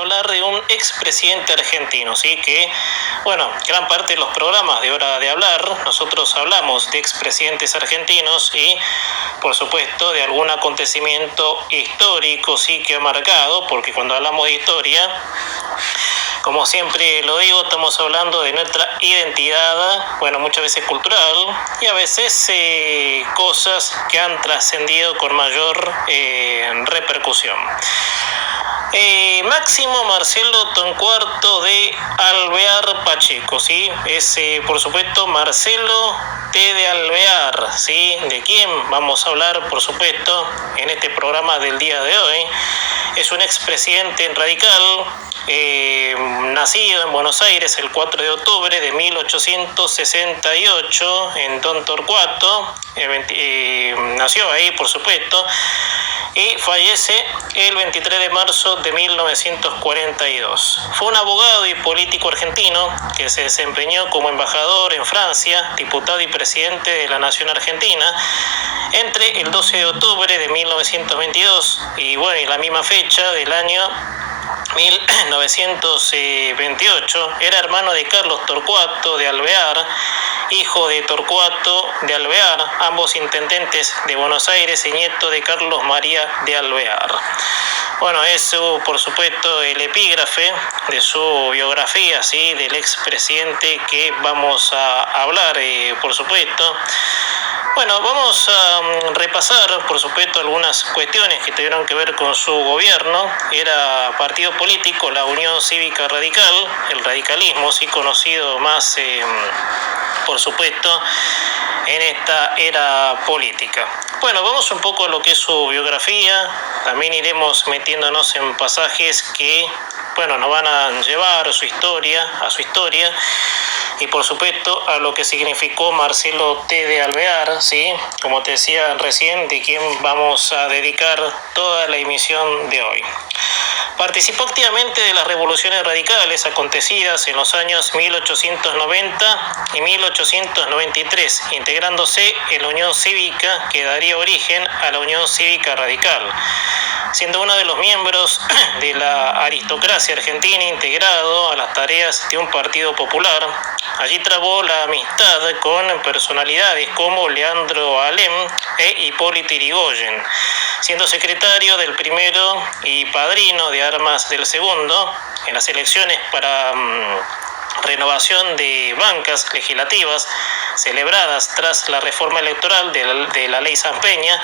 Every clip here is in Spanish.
a hablar de un expresidente argentino, ¿sí? Que, bueno, gran parte de los programas de Hora de Hablar, nosotros hablamos de expresidentes argentinos y, por supuesto, de algún acontecimiento histórico, sí, que ha marcado, porque cuando hablamos de historia, como siempre lo digo, estamos hablando de nuestra identidad, bueno, muchas veces cultural, y a veces cosas que han trascendido con mayor repercusión. Máximo Marcelo Toncuarto de Alvear Pacheco, ¿sí? Es, por supuesto, Marcelo T. de Alvear, ¿sí? De quien vamos a hablar, por supuesto, en este programa del día de hoy. Es un expresidente radical, nacido en Buenos Aires el 4 de octubre de 1868 en Don Torcuato, nació ahí, por supuesto, y fallece el 23 de marzo de 1942. Fue un abogado y político argentino que se desempeñó como embajador en Francia, diputado y presidente de la Nación Argentina entre el 12 de octubre de 1922 y bueno, y la misma fecha del año 1928. Era hermano de Carlos Torcuato de Alvear, hijo de Torcuato de Alvear, ambos intendentes de Buenos Aires, y nieto de Carlos María de Alvear. Bueno, eso, por supuesto, el epígrafe de su biografía, ¿sí? Del expresidente que vamos a hablar, por supuesto. Bueno, vamos a repasar, por supuesto, algunas cuestiones que tuvieron que ver con su gobierno. Era partido político, la Unión Cívica Radical, el radicalismo, sí, conocido más, por supuesto, en esta era política. Bueno, vamos un poco a lo que es su biografía. También iremos metiéndonos en pasajes que, bueno, nos van a llevar a su historia, y por supuesto a lo que significó Marcelo T. de Alvear, ¿sí? Como te decía recién, de quien vamos a dedicar toda la emisión de hoy. Participó activamente de las revoluciones radicales acontecidas en los años 1890 y 1893, integrándose en la Unión Cívica que daría origen a la Unión Cívica Radical, siendo uno de los miembros de la aristocracia argentina integrado a las tareas de un partido popular. Allí trabó la amistad con personalidades como Leandro Alem e Hipólito Yrigoyen, siendo secretario del primero y padrino de armas del segundo en las elecciones para renovación de bancas legislativas celebradas tras la reforma electoral de la Ley San Peña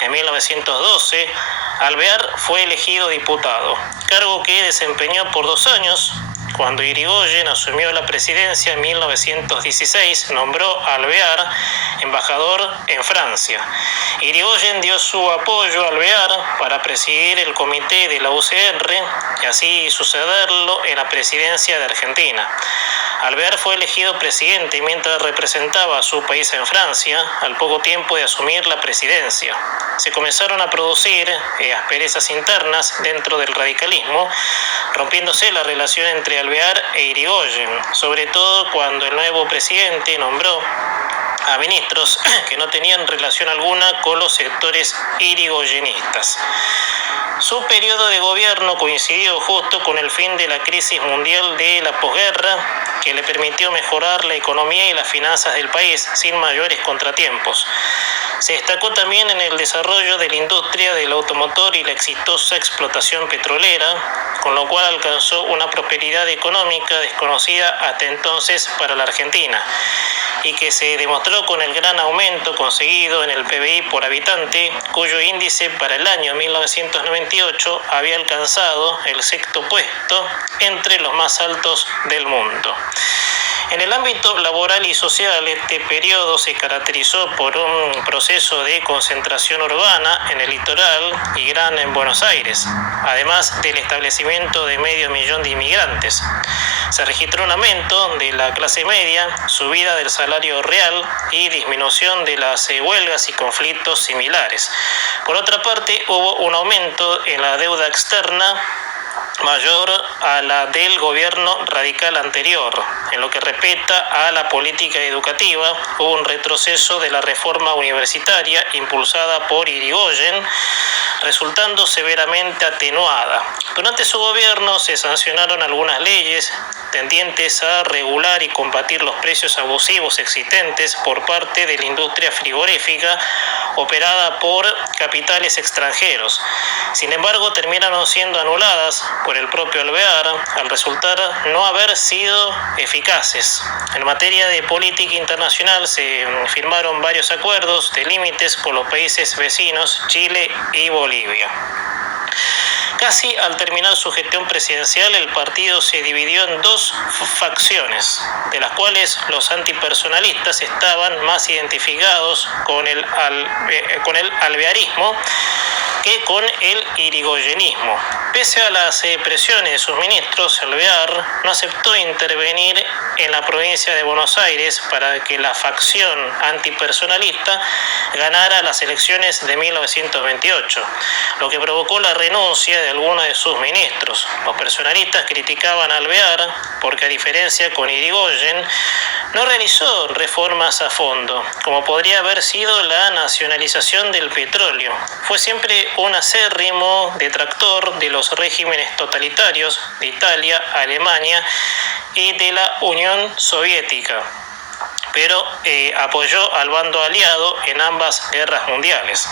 en 1912. Alvear fue elegido diputado, cargo que desempeñó por 2 años. Cuando Yrigoyen asumió la presidencia en 1916, nombró a Alvear embajador en Francia. Yrigoyen dio su apoyo a Alvear para presidir el comité de la UCR y así sucederlo en la presidencia de Argentina. Alvear fue elegido presidente mientras representaba a su país en Francia, al poco tiempo de asumir la presidencia. Se comenzaron a producir asperezas internas dentro del radicalismo, rompiéndose la relación entre Alvear e Yrigoyen, sobre todo cuando el nuevo presidente nombró a ministros que no tenían relación alguna con los sectores yrigoyenistas. Su periodo de gobierno coincidió justo con el fin de la crisis mundial de la posguerra, que le permitió mejorar la economía y las finanzas del país sin mayores contratiempos. Se destacó también en el desarrollo de la industria del automotor y la exitosa explotación petrolera, con lo cual alcanzó una prosperidad económica desconocida hasta entonces para la Argentina, y que se demostró con el gran aumento conseguido en el PBI por habitante, cuyo índice para el año 1998 había alcanzado el 6º puesto entre los más altos del mundo. En el ámbito laboral y social, este periodo se caracterizó por un proceso de concentración urbana en el litoral y gran en Buenos Aires, además del establecimiento de medio millón de inmigrantes. Se registró un aumento de la clase media, subida del salario real y disminución de las huelgas y conflictos similares. Por otra parte, hubo un aumento en la deuda externa mayor a la del gobierno radical anterior. En lo que respecta a la política educativa, hubo un retroceso de la reforma universitaria impulsada por Irigoyen, resultando severamente atenuada. Durante su gobierno se sancionaron algunas leyes tendientes a regular y combatir los precios abusivos existentes por parte de la industria frigorífica operada por capitales extranjeros. Sin embargo, terminaron siendo anuladas por el propio Alvear al resultar no haber sido eficaces. En materia de política internacional se firmaron varios acuerdos de límites con los países vecinos Chile y Bolivia. Casi al terminar su gestión presidencial, el partido se dividió en dos facciones, de las cuales los antipersonalistas estaban más identificados con el alvearismo que con el irigoyenismo. Pese a las presiones de sus ministros, Alvear no aceptó intervenir en la provincia de Buenos Aires para que la facción antipersonalista ganara las elecciones de 1928, lo que provocó la renuncia de algunos de sus ministros. Los personalistas criticaban a Alvear porque, a diferencia con Irigoyen, no realizó reformas a fondo, como podría haber sido la nacionalización del petróleo. Fue siempre un acérrimo detractor de los regímenes totalitarios de Italia, Alemania y de la Unión Soviética, pero apoyó al bando aliado en ambas guerras mundiales.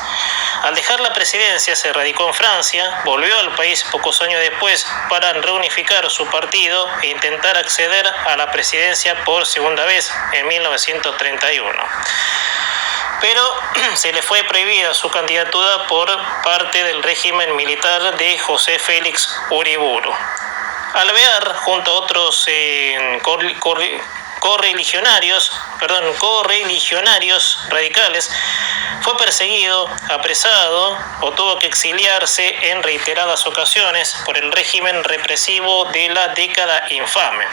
Al dejar la presidencia se radicó en Francia, volvió al país pocos años después para reunificar su partido e intentar acceder a la presidencia por segunda vez en 1931. Pero se le fue prohibida su candidatura por parte del régimen militar de José Félix Uriburu. Alvear, junto a otros correligionarios radicales, fue perseguido, apresado o tuvo que exiliarse en reiteradas ocasiones por el régimen represivo de la década infame,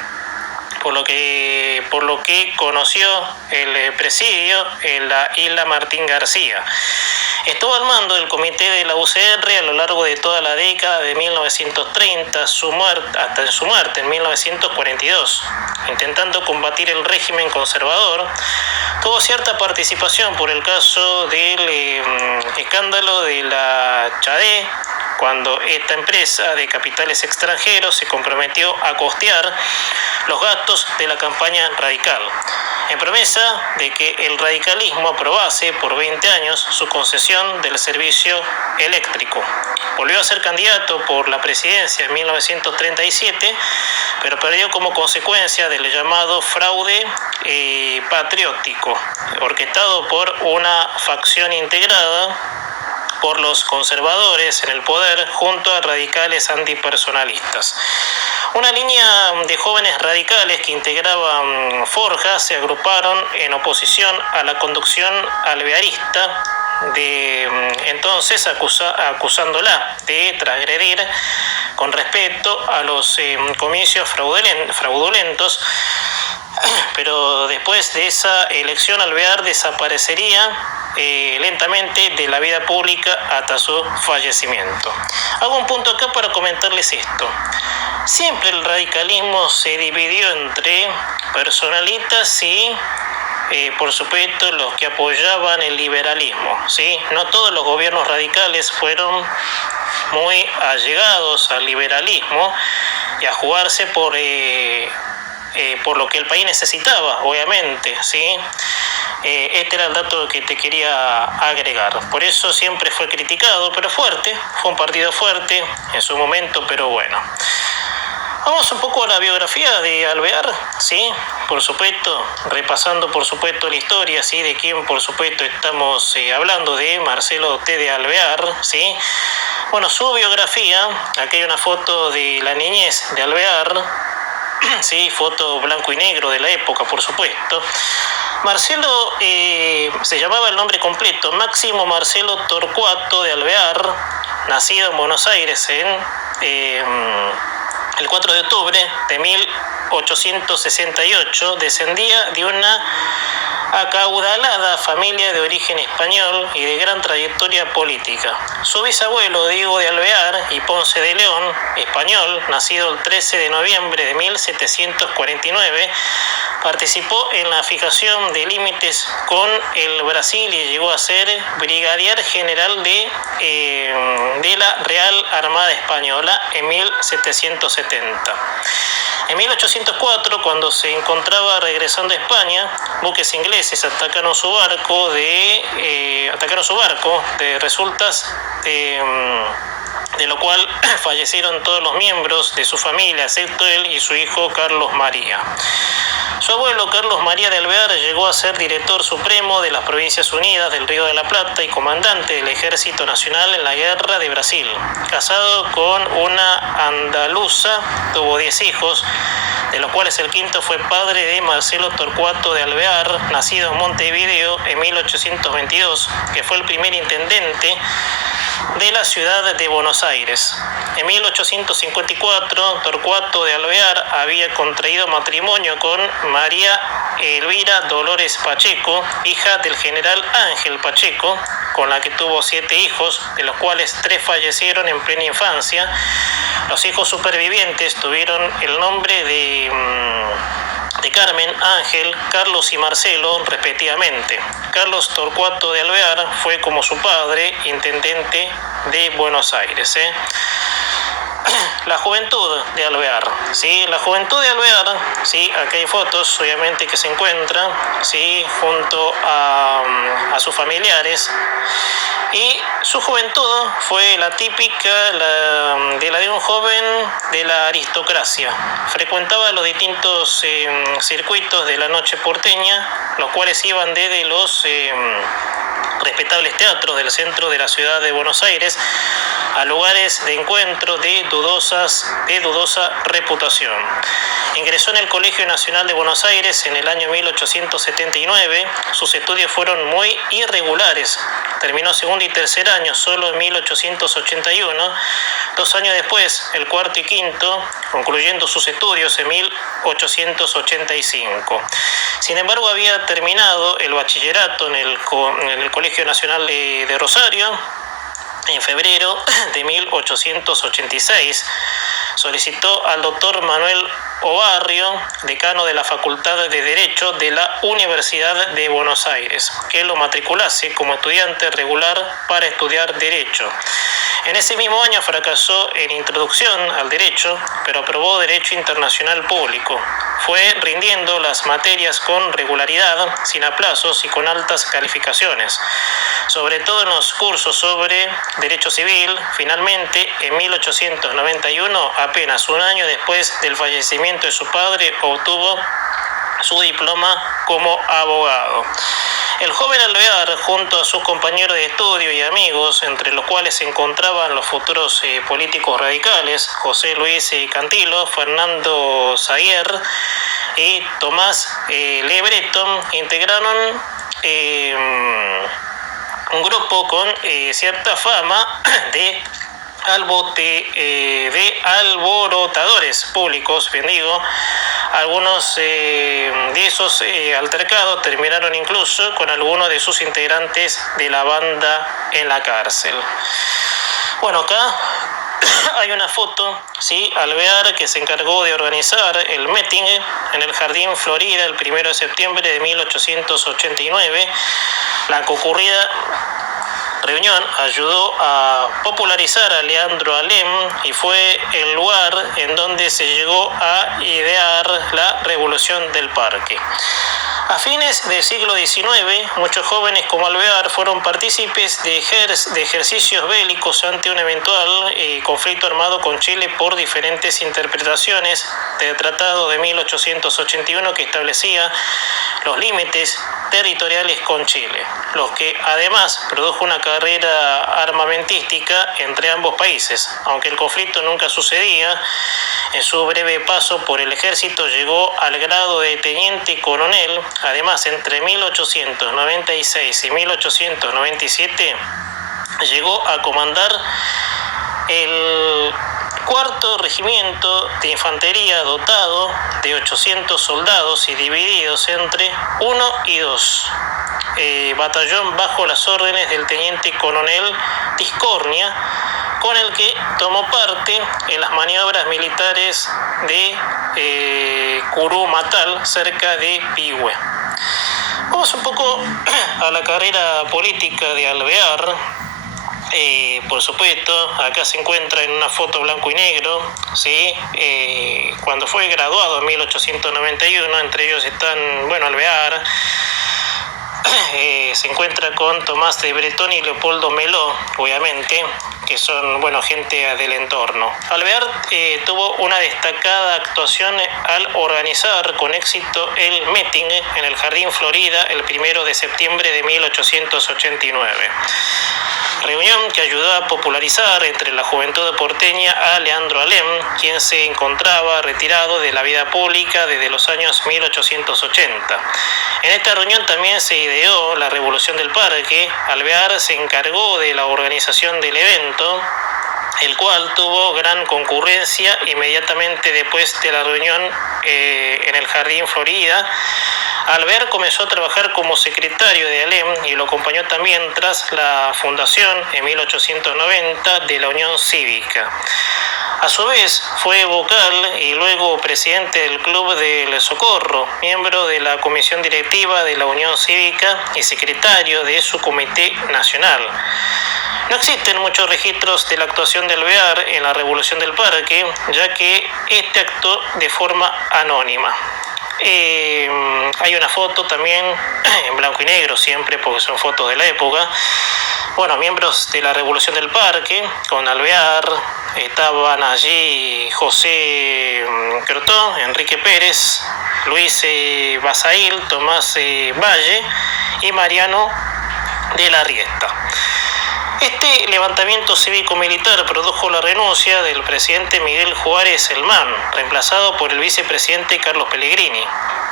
por lo que conoció el presidio en la isla Martín García. Estuvo al mando del comité de la UCR a lo largo de toda la década de 1930 hasta su muerte en 1942, intentando combatir el régimen conservador. Tuvo cierta participación por el caso del escándalo de la CHADE, cuando esta empresa de capitales extranjeros se comprometió a costear los gastos de la campaña radical, en promesa de que el radicalismo aprobase por 20 años su concesión del servicio eléctrico. Volvió a ser candidato por la presidencia en 1937, pero perdió como consecuencia del llamado fraude patriótico, orquestado por una facción integrada por los conservadores en el poder junto a radicales antipersonalistas. Una línea de jóvenes radicales que integraban Forja se agruparon en oposición a la conducción alvearista de entonces, acusándola de transgredir con respecto a los comicios fraudulentos. Pero después de esa elección, Alvear desaparecería lentamente de la vida pública hasta su fallecimiento. Hago un punto acá para comentarles esto. Siempre el radicalismo se dividió entre personalistas y, por supuesto, los que apoyaban el liberalismo, ¿sí? No todos los gobiernos radicales fueron muy allegados al liberalismo y a jugarse por lo que el país necesitaba, obviamente, ¿sí? Este era el dato que te quería agregar. Por eso siempre fue criticado, pero fuerte. Fue un partido fuerte en su momento, pero bueno. Vamos un poco a la biografía de Alvear, ¿sí? Por supuesto, repasando por supuesto la historia, ¿sí? De quien por supuesto estamos hablando, de Marcelo T. de Alvear, ¿sí? Bueno, su biografía, aquí hay una foto de la niñez de Alvear, ¿sí? Foto blanco y negro de la época, por supuesto. Marcelo se llamaba el nombre completo, Máximo Marcelo Torcuato de Alvear, nacido en Buenos Aires el 4 de octubre de 1868, descendía de una acaudalada familia de origen español y de gran trayectoria política. Su bisabuelo, Diego de Alvear y Ponce de León, español, nacido el 13 de noviembre de 1749, participó en la fijación de límites con el Brasil y llegó a ser brigadier general de la Real Armada Española en 1770. En 1804, cuando se encontraba regresando a España, buques ingleses atacaron su barco de resultas de lo cual fallecieron todos los miembros de su familia, excepto él y su hijo Carlos María. Su abuelo, Carlos María de Alvear, llegó a ser director supremo de las Provincias Unidas del Río de la Plata y comandante del Ejército Nacional en la Guerra de Brasil. Casado con una andaluza, tuvo 10 hijos, de los cuales el quinto fue padre de Marcelo Torcuato de Alvear, nacido en Montevideo en 1822, que fue el primer intendente de la ciudad de Buenos Aires. En 1854, Torcuato de Alvear había contraído matrimonio con María Elvira Dolores Pacheco, hija del general Ángel Pacheco, con la que tuvo 7 hijos, de los cuales 3 fallecieron en plena infancia. Los hijos supervivientes tuvieron el nombre de Carmen, Ángel, Carlos y Marcelo, respectivamente. Carlos Torcuato de Alvear fue, como su padre, intendente de Buenos Aires. La juventud de Alvear, ¿sí? La juventud de Alvear, ¿sí? Aquí hay fotos, obviamente, que se encuentran, ¿sí? Junto a sus familiares. Y su juventud fue la típica de un joven de la aristocracia. Frecuentaba los distintos circuitos de la noche porteña, los cuales iban desde los respetables teatros del centro de la ciudad de Buenos Aires a lugares de encuentro de dudosa reputación. Ingresó en el Colegio Nacional de Buenos Aires en el año 1879. Sus estudios fueron muy irregulares. Terminó segundo y tercer año solo en 1881. 2 años después, el cuarto y quinto, concluyendo sus estudios en 1885. Sin embargo, había terminado el bachillerato en el Colegio Nacional de Rosario en febrero de 1886. Solicitó al doctor Manuel Obarrio, decano de la Facultad de Derecho de la Universidad de Buenos Aires, que lo matriculase como estudiante regular para estudiar Derecho. En ese mismo año fracasó en introducción al derecho, pero aprobó Derecho Internacional Público. Fue rindiendo las materias con regularidad, sin aplazos y con altas calificaciones, sobre todo en los cursos sobre Derecho Civil. Finalmente, en 1891, apenas un año después del fallecimiento de su padre, obtuvo su diploma como abogado. El joven Alvear, junto a sus compañeros de estudio y amigos, entre los cuales se encontraban los futuros políticos radicales, José Luis Cantilo, Fernando Saguier y Tomás Le Breton, integraron un grupo con cierta fama de alborotadores públicos, bien digo. Algunos de esos altercados terminaron incluso con algunos de sus integrantes de la banda en la cárcel. Bueno, acá hay una foto, ¿sí? Alvear, que se encargó de organizar el meeting en el Jardín Florida el 1 de septiembre de 1889. La concurrida reunión ayudó a popularizar a Leandro Alem y fue el lugar en donde se llegó a idear la revolución del parque. A fines del siglo XIX, muchos jóvenes como Alvear fueron partícipes de ejercicios bélicos ante un eventual conflicto armado con Chile por diferentes interpretaciones del Tratado de 1881 que establecía los límites territoriales con Chile, lo que además produjo una carrera armamentística entre ambos países. Aunque el conflicto nunca sucedía, en su breve paso por el ejército llegó al grado de teniente coronel. Además, entre 1896 y 1897 llegó a comandar el Cuarto regimiento de infantería dotado de 800 soldados y divididos entre 1 y 2. Batallón bajo las órdenes del teniente coronel Tiscornia, con el que tomó parte en las maniobras militares de Curumatal, cerca de Pihue. Vamos un poco a la carrera política de Alvear. Por supuesto, acá se encuentra en una foto blanco y negro, ¿sí? Cuando fue graduado en 1891, entre ellos están, Alvear. Se encuentra con Tomás de Bretón y Leopoldo Meló, obviamente, que son, gente del entorno. Alvear tuvo una destacada actuación al organizar con éxito el meeting en el Jardín Florida el 1 de septiembre de 1889. Reunión que ayudó a popularizar entre la juventud porteña a Leandro Alem, quien se encontraba retirado de la vida pública desde los años 1880. En esta reunión también se ideó la Revolución del Parque. Alvear se encargó de la organización del evento, el cual tuvo gran concurrencia inmediatamente después de la reunión en el Jardín Florida. Alvear comenzó a trabajar como secretario de Alem y lo acompañó también tras la fundación en 1890 de la Unión Cívica. A su vez, fue vocal y luego presidente del Club del Socorro, miembro de la comisión directiva de la Unión Cívica y secretario de su comité nacional. No existen muchos registros de la actuación de Alvear en la Revolución del Parque, ya que este actuó de forma anónima. Hay una foto también en blanco y negro, siempre porque son fotos de la época. Miembros de la Revolución del Parque con Alvear, estaban allí José Crotó, Enrique Pérez, Luis Basail, Tomás Valle y Mariano de la Riesta. Este levantamiento cívico-militar produjo la renuncia del presidente Miguel Juárez Celman, reemplazado por el vicepresidente Carlos Pellegrini.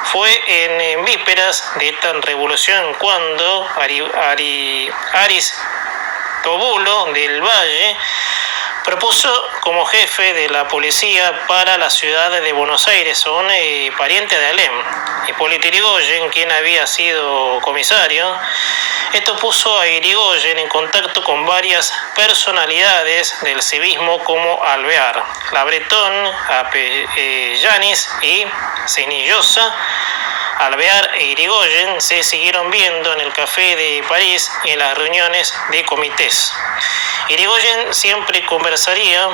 Fue en vísperas de esta revolución cuando Aristóbulo del Valle propuso como jefe de la policía para la ciudad de Buenos Aires a un pariente de Alem, Hipólito Yrigoyen, quien había sido comisario. Esto puso a Yrigoyen en contacto con varias personalidades del civismo como Alvear, Labretón, Yanis y Cenillosa. Alvear e Yrigoyen se siguieron viendo en el Café de París y en las reuniones de comités. Yrigoyen siempre conservaría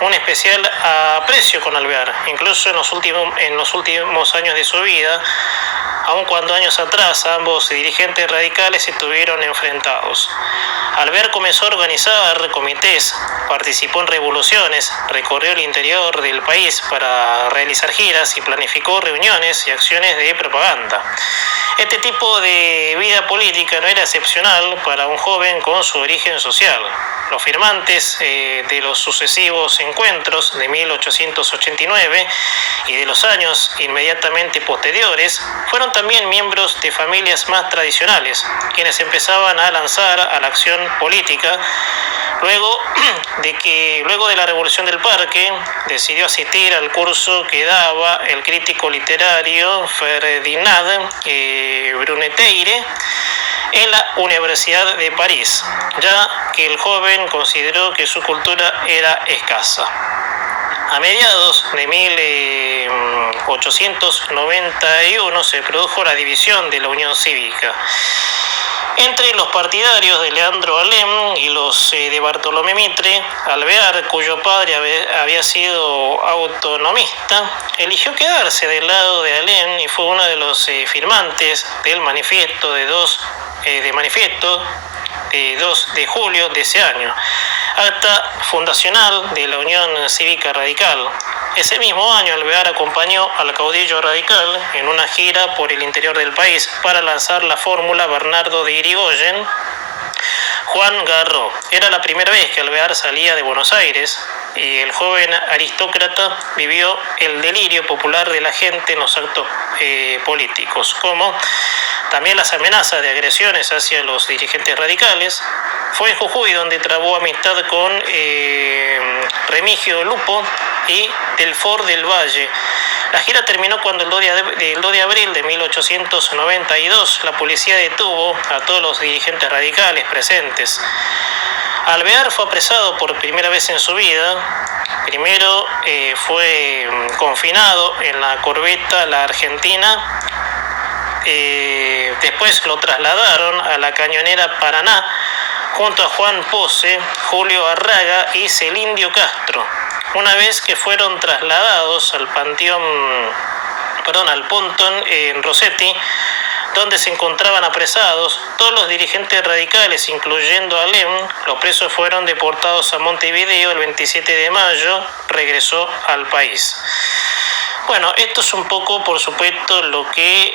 un especial aprecio con Alvear, incluso en los últimos años de su vida, aun cuando años atrás ambos dirigentes radicales estuvieron enfrentados. Alvear comenzó a organizar comités, participó en revoluciones, recorrió el interior del país para realizar giras y planificó reuniones y acciones de propaganda. Este tipo de vida política no era excepcional para un joven con su origen social. Los firmantes de los sucesivos encuentros de 1889 y de los años inmediatamente posteriores fueron también miembros de familias más tradicionales, quienes empezaban a lanzar a la acción política. Luego de la Revolución del Parque, decidió asistir al curso que daba el crítico literario Ferdinand Bruneteire en la Universidad de París, ya que el joven consideró que su cultura era escasa. A mediados de 1891 se produjo la división de la Unión Cívica entre los partidarios de Leandro Alem y los de Bartolomé Mitre. Alvear, cuyo padre había sido autonomista, eligió quedarse del lado de Alem y fue uno de los firmantes del manifiesto de 2 de julio de ese año, acta fundacional de la Unión Cívica Radical. Ese mismo año, Alvear acompañó al caudillo radical en una gira por el interior del país para lanzar la fórmula Bernardo de Irigoyen, Juan Garro. Era la primera vez que Alvear salía de Buenos Aires y el joven aristócrata vivió el delirio popular de la gente en los actos políticos, como también las amenazas de agresiones hacia los dirigentes radicales. Fue en Jujuy donde trabó amistad con Remigio Lupo y Delfort del Valle. La gira terminó cuando el 2 de abril de 1892 la policía detuvo a todos los dirigentes radicales presentes. Alvear fue apresado por primera vez en su vida. Primero fue confinado en la corbeta La Argentina. Después lo trasladaron a la cañonera Paraná junto a Juan Pose, Julio Arraga y Celindio Castro. Una vez que fueron trasladados al pontón en Rossetti, donde se encontraban apresados todos los dirigentes radicales, incluyendo a Alem, los presos fueron deportados a Montevideo el 27 de mayo, regresó al país. Bueno, esto es un poco, por supuesto, lo que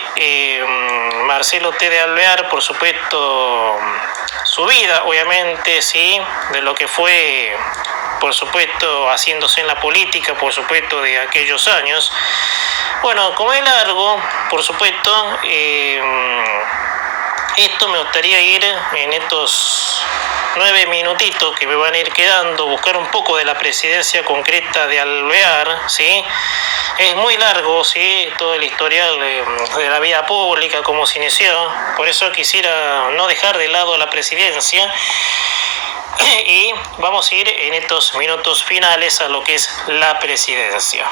Marcelo T. de Alvear, por supuesto, su vida, obviamente, sí, de lo que fue, por supuesto, haciéndose en la política, por supuesto, de aquellos años. Bueno, como es largo, por supuesto, esto me gustaría ir en estos 9 minutitos que me van a ir quedando, buscar un poco de la presidencia concreta de Alvear, ¿sí? Es muy largo, ¿sí? Todo el historial de la vida pública, cómo se inició. Por eso quisiera no dejar de lado la presidencia. Y vamos a ir en estos minutos finales a lo que es la presidencia.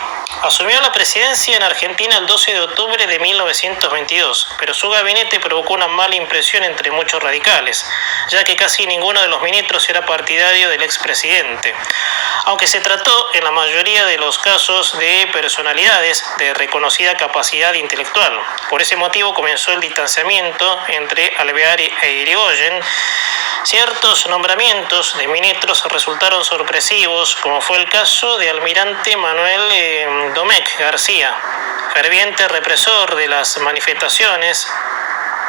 Asumió la presidencia en Argentina el 12 de octubre de 1922, pero su gabinete provocó una mala impresión entre muchos radicales, ya que casi ninguno de los ministros era partidario del expresidente, aunque se trató en la mayoría de los casos de personalidades de reconocida capacidad intelectual. Por ese motivo comenzó el distanciamiento entre Alvear e Irigoyen. Ciertos nombramientos de ministros resultaron sorpresivos, como fue el caso de almirante Manuel Domecq García, ferviente represor de las manifestaciones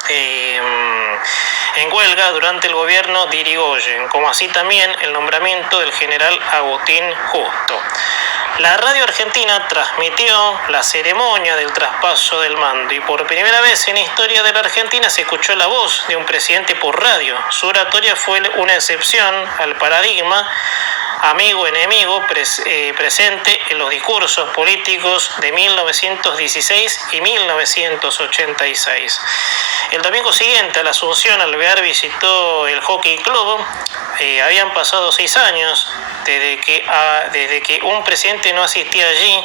en huelga durante el gobierno de Irigoyen, como así también el nombramiento del general Agustín Justo. La radio argentina transmitió la ceremonia del traspaso del mando y por primera vez en la historia de la Argentina se escuchó la voz de un presidente por radio. Su oratoria fue una excepción al paradigma amigo-enemigo presente en los discursos políticos de 1916 y 1986. El domingo siguiente a la Asunción, Alvear visitó el Jockey Club. Habían pasado 6 años desde que un presidente no asistía allí,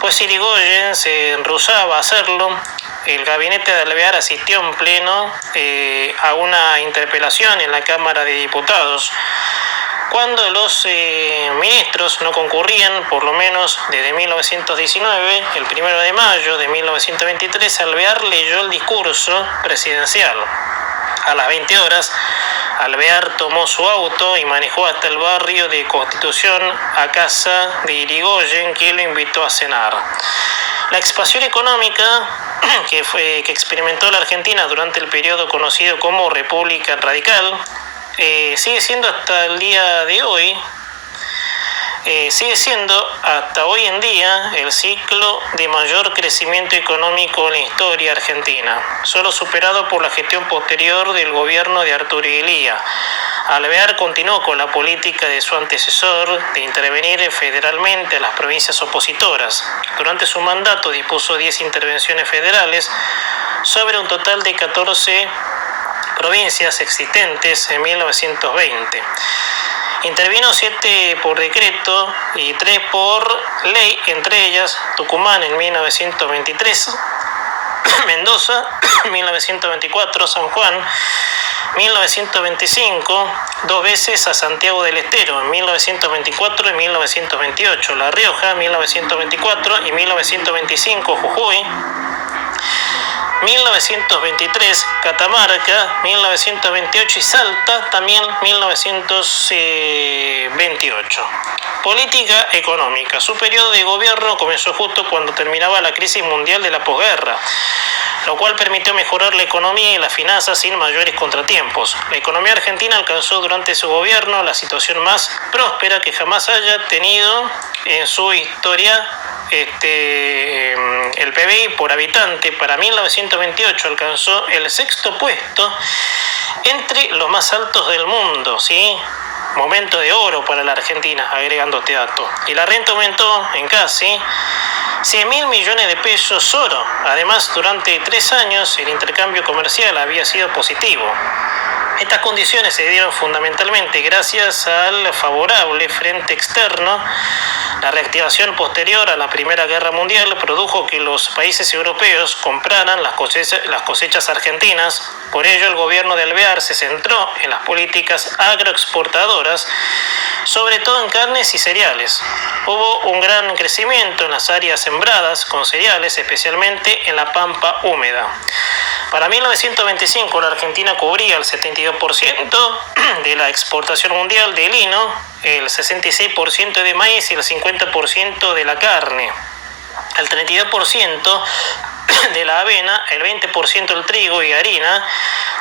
pues Irigoyen se rehusaba a hacerlo. El gabinete de Alvear asistió en pleno a una interpelación en la Cámara de Diputados. Cuando los ministros no concurrían, por lo menos desde 1919, el 1 de mayo de 1923, Alvear leyó el discurso presidencial. A las 20 horas, Alvear tomó su auto y manejó hasta el barrio de Constitución a casa de Irigoyen, que lo invitó a cenar. La expansión económica que experimentó la Argentina durante el periodo conocido como República Radical sigue siendo hasta el día de hoy, sigue siendo hasta hoy en día el ciclo de mayor crecimiento económico en la historia argentina, solo superado por la gestión posterior del gobierno de Arturo Illia. Alvear continuó con la política de su antecesor de intervenir federalmente a las provincias opositoras. Durante su mandato dispuso 10 intervenciones federales sobre un total de 14 provincias existentes en 1920. Intervino 7 por decreto y 3 por ley, entre ellas Tucumán en 1923, Mendoza 1924, San Juan 1925, 2 veces a Santiago del Estero en 1924 y 1928, La Rioja 1924 y 1925, Jujuy 1923, Catamarca 1928 y Salta también 1928. Política económica. Su periodo de gobierno comenzó justo cuando terminaba la crisis mundial de la posguerra, lo cual permitió mejorar la economía y las finanzas sin mayores contratiempos. La economía argentina alcanzó durante su gobierno la situación más próspera que jamás haya tenido en su historia el PBI por habitante para 1928 alcanzó el sexto puesto entre los más altos del mundo, ¿sí? Momento de oro para la Argentina, agregando este dato. Y la renta aumentó en casi 100.000 millones de pesos oro. Además, durante 3 años el intercambio comercial había sido positivo. Estas condiciones se dieron fundamentalmente gracias al favorable frente externo. La reactivación posterior a la Primera Guerra Mundial produjo que los países europeos compraran las cosechas argentinas. Por ello, el gobierno de Alvear se centró en las políticas agroexportadoras, sobre todo en carnes y cereales. Hubo un gran crecimiento en las áreas sembradas con cereales, especialmente en la pampa húmeda. Para 1925 la Argentina cubría el 72% de la exportación mundial de lino, el 66% de maíz y el 50% de la carne, el 32% de la avena, el 20% del trigo y harina.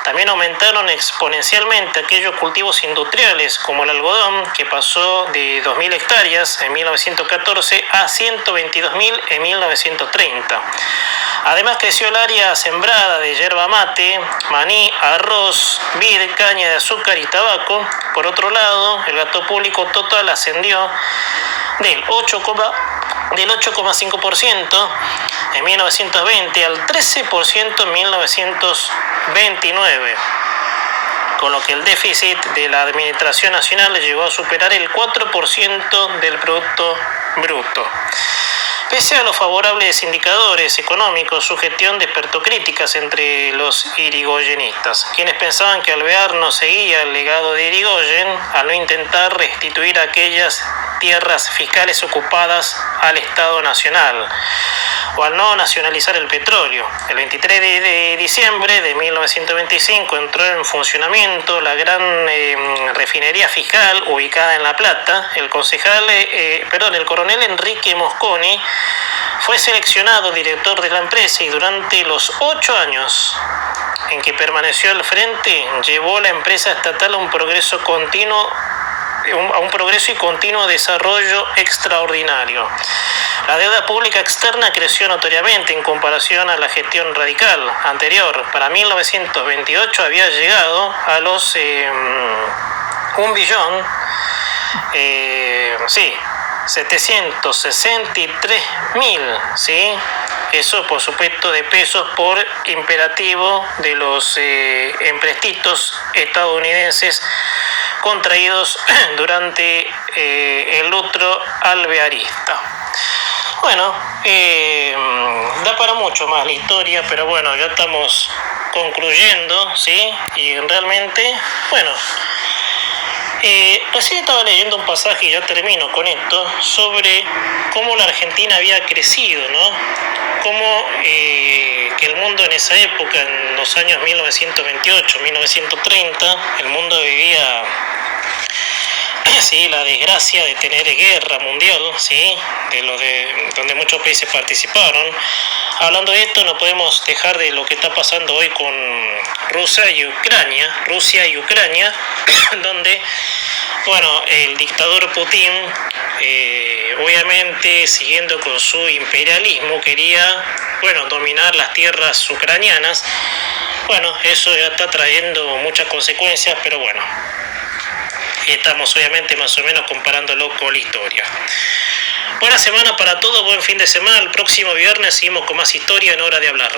También aumentaron exponencialmente aquellos cultivos industriales como el algodón, que pasó de 2.000 hectáreas en 1914 a 122.000 en 1930. Además creció el área sembrada de yerba mate, maní, arroz, vid, caña de azúcar y tabaco. Por otro lado, el gasto público total ascendió del 8,5% en 1920 al 13% en 1929, con lo que el déficit de la Administración Nacional llegó a superar el 4% del Producto Bruto. Pese a los favorables indicadores económicos, su gestión despertó críticas entre los irigoyenistas, quienes pensaban que Alvear no seguía el legado de Irigoyen al no intentar restituir aquellas tierras fiscales ocupadas al Estado Nacional, o al no nacionalizar el petróleo. El 23 de diciembre de 1925 entró en funcionamiento la gran refinería fiscal ubicada en La Plata. El coronel Enrique Mosconi fue seleccionado director de la empresa y durante los 8 años en que permaneció al frente llevó la empresa estatal a un progreso y continuo desarrollo extraordinario. La deuda pública externa creció notoriamente en comparación a la gestión radical anterior. Para 1928 había llegado a los 1.763.000, ¿sí? Eso, por supuesto, de pesos por imperativo de los empréstitos estadounidenses contraídos durante el lutro alvearista. Bueno, da para mucho más la historia, pero bueno, ya estamos concluyendo, ¿sí? Y realmente, bueno, recién estaba leyendo un pasaje, y ya termino con esto, sobre cómo la Argentina había crecido, ¿no? Cómo que el mundo en esa época, en los años 1928, 1930, el mundo vivía la desgracia de tener guerra mundial, ¿sí? Donde muchos países participaron. Hablando de esto, no podemos dejar de lo que está pasando hoy con Rusia y Ucrania, donde, bueno, el dictador Putin, obviamente siguiendo con su imperialismo, quería, bueno, dominar las tierras ucranianas. Bueno, eso ya está trayendo muchas consecuencias, pero bueno, estamos obviamente más o menos comparándolo con la historia. Buena semana para todos, buen fin de semana. El próximo viernes seguimos con más historia en Hora de Hablar.